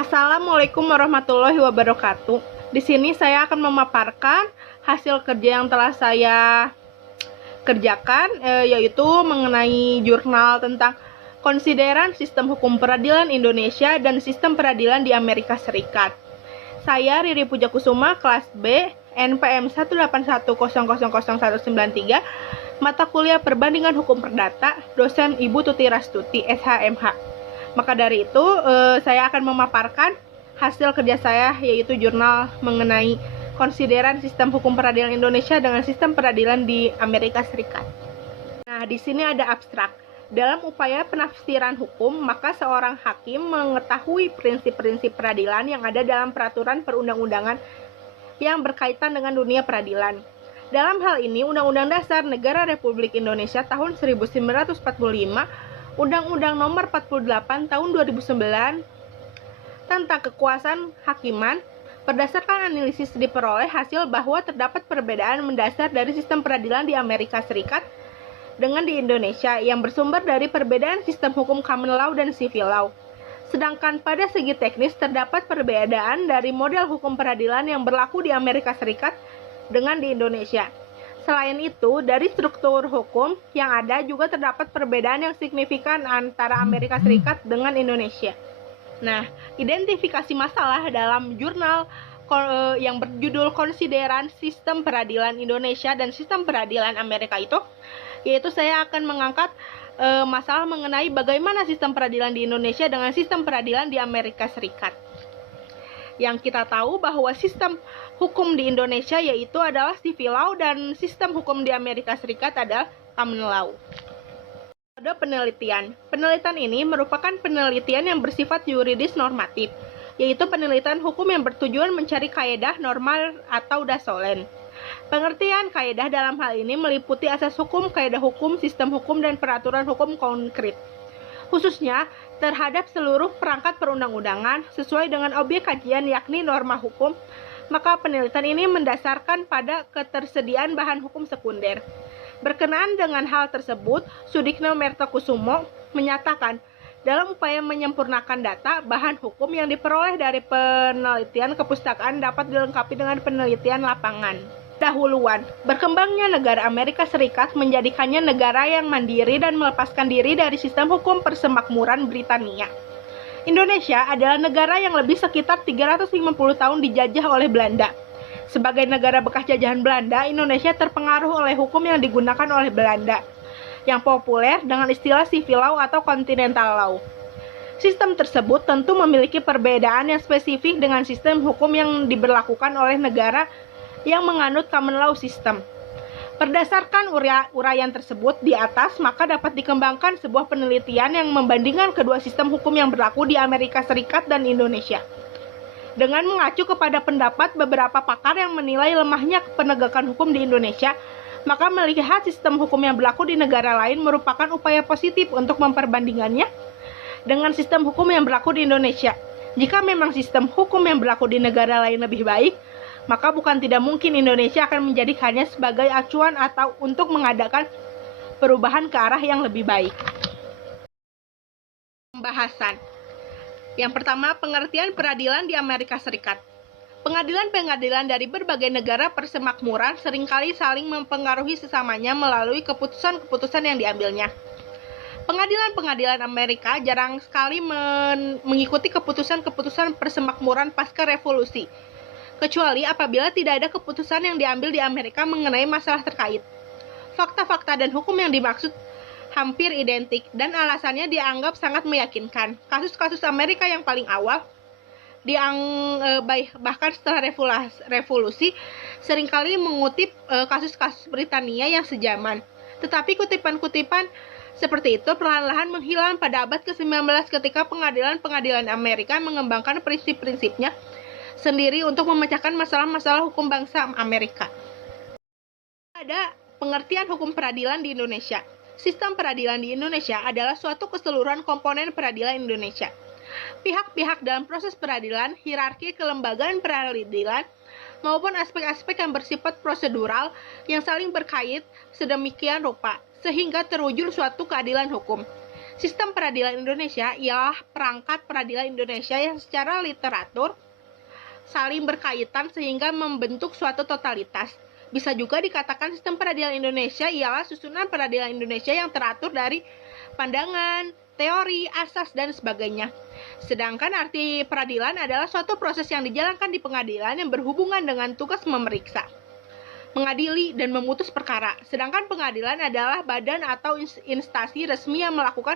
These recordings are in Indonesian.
Assalamualaikum warahmatullahi wabarakatuh. Di sini saya akan memaparkan hasil kerja yang telah saya kerjakan, yaitu mengenai jurnal tentang konsideran sistem hukum peradilan Indonesia dan sistem peradilan di Amerika Serikat. Saya Riri Pujakusuma, kelas B, NPM 181000193, mata kuliah Perbandingan Hukum Perdata, dosen Ibu Tuti Rastuti, SHMH. Maka dari itu, saya akan memaparkan hasil kerja saya, yaitu jurnal mengenai konsideran sistem hukum peradilan Indonesia dengan sistem peradilan di Amerika Serikat. Nah, di sini ada abstrak. Dalam upaya penafsiran hukum, maka seorang hakim mengetahui prinsip-prinsip peradilan yang ada dalam peraturan perundang-undangan yang berkaitan dengan dunia peradilan. Dalam hal ini, Undang-Undang Dasar Negara Republik Indonesia tahun 1945, Undang-Undang Nomor 48 tahun 2009 tentang kekuasaan hakiman, berdasarkan analisis diperoleh hasil bahwa terdapat perbedaan mendasar dari sistem peradilan di Amerika Serikat dengan di Indonesia yang bersumber dari perbedaan sistem hukum common law dan civil law. Sedangkan pada segi teknis terdapat perbedaan dari model hukum peradilan yang berlaku di Amerika Serikat dengan di Indonesia. Selain itu, dari struktur hukum yang ada juga terdapat perbedaan yang signifikan antara Amerika Serikat dengan Indonesia. Nah, identifikasi masalah dalam jurnal yang berjudul Konsideran Sistem Peradilan Indonesia dan Sistem Peradilan Amerika itu, yaitu saya akan mengangkat masalah mengenai bagaimana sistem peradilan di Indonesia dengan sistem peradilan di Amerika Serikat. Yang kita tahu bahwa sistem hukum di Indonesia yaitu adalah civil law dan sistem hukum di Amerika Serikat adalah common law. Ada penelitian. Penelitian ini merupakan penelitian yang bersifat yuridis normatif, yaitu penelitian hukum yang bertujuan mencari kaedah normal atau dasolen. Pengertian kaedah dalam hal ini meliputi asas hukum, kaedah hukum, sistem hukum, dan peraturan hukum konkret, khususnya terhadap seluruh perangkat perundang-undangan sesuai dengan objek kajian yakni norma hukum. Maka penelitian ini mendasarkan pada ketersediaan bahan hukum sekunder. Berkenaan dengan hal tersebut, Sudikno Mertokusumo menyatakan, dalam upaya menyempurnakan data, bahan hukum yang diperoleh dari penelitian kepustakaan dapat dilengkapi dengan penelitian lapangan. Dahuluan, berkembangnya negara Amerika Serikat menjadikannya negara yang mandiri dan melepaskan diri dari sistem hukum persemakmuran Britania. Indonesia adalah negara yang lebih sekitar 350 tahun dijajah oleh Belanda. Sebagai negara bekas jajahan Belanda, Indonesia terpengaruh oleh hukum yang digunakan oleh Belanda, yang populer dengan istilah civil law atau continental law. Sistem tersebut tentu memiliki perbedaan yang spesifik dengan sistem hukum yang diberlakukan oleh negara yang menganut common law system. Berdasarkan uraian tersebut di atas, maka dapat dikembangkan sebuah penelitian yang membandingkan kedua sistem hukum yang berlaku di Amerika Serikat dan Indonesia. Dengan mengacu kepada pendapat beberapa pakar yang menilai lemahnya penegakan hukum di Indonesia, maka melihat sistem hukum yang berlaku di negara lain merupakan upaya positif untuk memperbandingannya dengan sistem hukum yang berlaku di Indonesia. Jika memang sistem hukum yang berlaku di negara lain lebih baik, maka bukan tidak mungkin Indonesia akan menjadikannya sebagai acuan atau untuk mengadakan perubahan ke arah yang lebih baik. Pembahasan. Yang pertama, pengertian peradilan di Amerika Serikat. Pengadilan-pengadilan dari berbagai negara persemakmuran seringkali saling mempengaruhi sesamanya melalui keputusan-keputusan yang diambilnya. Pengadilan-pengadilan Amerika jarang sekali mengikuti keputusan-keputusan persemakmuran pasca revolusi, kecuali apabila tidak ada keputusan yang diambil di Amerika mengenai masalah terkait. Fakta-fakta dan hukum yang dimaksud hampir identik, dan alasannya dianggap sangat meyakinkan. Kasus-kasus Amerika yang paling awal, bahkan setelah revolusi, seringkali mengutip kasus-kasus Britania yang sejaman. Tetapi kutipan-kutipan seperti itu perlahan-lahan menghilang pada abad ke-19 ketika pengadilan-pengadilan Amerika mengembangkan prinsip-prinsipnya sendiri untuk memecahkan masalah-masalah hukum bangsa Amerika. Ada pengertian hukum peradilan di Indonesia. Sistem peradilan di Indonesia adalah suatu keseluruhan komponen peradilan Indonesia. Pihak-pihak dalam proses peradilan, hierarki kelembagaan peradilan, maupun aspek-aspek yang bersifat prosedural yang saling berkait sedemikian rupa, sehingga terwujud suatu keadilan hukum. Sistem peradilan Indonesia ialah perangkat peradilan Indonesia yang secara literatur saling berkaitan sehingga membentuk suatu totalitas. Bisa juga dikatakan sistem peradilan Indonesia ialah susunan peradilan Indonesia yang teratur dari pandangan, teori, asas, dan sebagainya. Sedangkan arti peradilan adalah suatu proses yang dijalankan di pengadilan yang berhubungan dengan tugas memeriksa, mengadili, dan memutus perkara. Sedangkan pengadilan adalah badan atau instansi resmi yang melakukan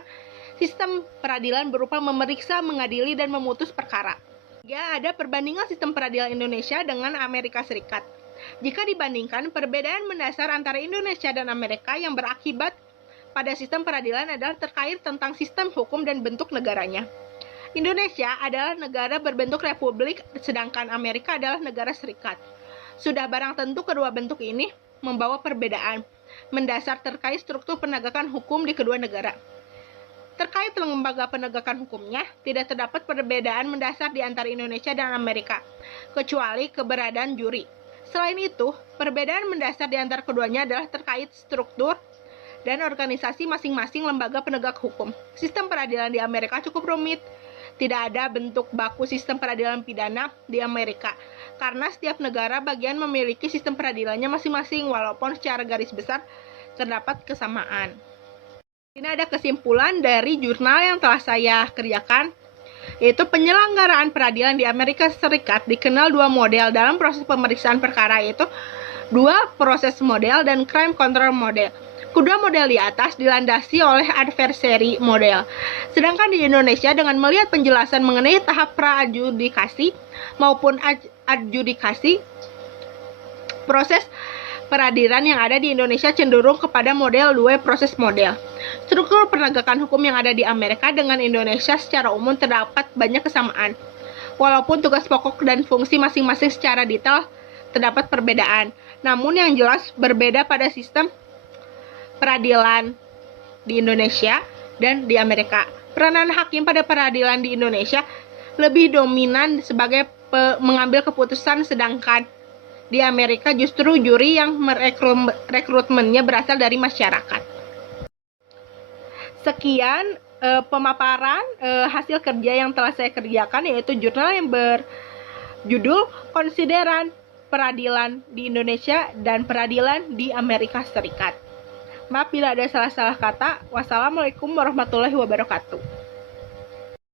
sistem peradilan berupa memeriksa, mengadili, dan memutus perkara. Ya, ada perbandingan sistem peradilan Indonesia dengan Amerika Serikat. Jika dibandingkan, perbedaan mendasar antara Indonesia dan Amerika yang berakibat pada sistem peradilan adalah terkait tentang sistem hukum dan bentuk negaranya. Indonesia adalah negara berbentuk republik, sedangkan Amerika adalah negara serikat. Sudah barang tentu kedua bentuk ini membawa perbedaan mendasar terkait struktur penegakan hukum di kedua negara. Terkait lembaga penegakan hukumnya, tidak terdapat perbedaan mendasar di antara Indonesia dan Amerika, kecuali keberadaan juri. Selain itu, perbedaan mendasar di antara keduanya adalah terkait struktur dan organisasi masing-masing lembaga penegak hukum. Sistem peradilan di Amerika cukup rumit. Tidak ada bentuk baku sistem peradilan pidana di Amerika, karena setiap negara bagian memiliki sistem peradilannya masing-masing, walaupun secara garis besar terdapat kesamaan. Ini ada kesimpulan dari jurnal yang telah saya kerjakan, yaitu penyelenggaraan peradilan di Amerika Serikat dikenal dua model dalam proses pemeriksaan perkara, yaitu dual proses model dan crime control model. Kedua model di atas dilandasi oleh adversary model. Sedangkan di Indonesia, dengan melihat penjelasan mengenai tahap pra-adjudikasi maupun adjudikasi, proses peradilan yang ada di Indonesia cenderung kepada model dua proses model. Struktur penegakan hukum yang ada di Amerika dengan Indonesia secara umum terdapat banyak kesamaan, walaupun tugas pokok dan fungsi masing-masing secara detail terdapat perbedaan. Namun yang jelas berbeda pada sistem peradilan di Indonesia dan di Amerika. Peranan hakim pada peradilan di Indonesia lebih dominan sebagai mengambil keputusan, sedangkan di Amerika justru juri yang rekrutmennya berasal dari masyarakat. Sekian pemaparan hasil kerja yang telah saya kerjakan, yaitu jurnal yang berjudul Konsideran Peradilan di Indonesia dan Peradilan di Amerika Serikat. Maaf bila ada salah-salah kata. Wassalamualaikum warahmatullahi wabarakatuh.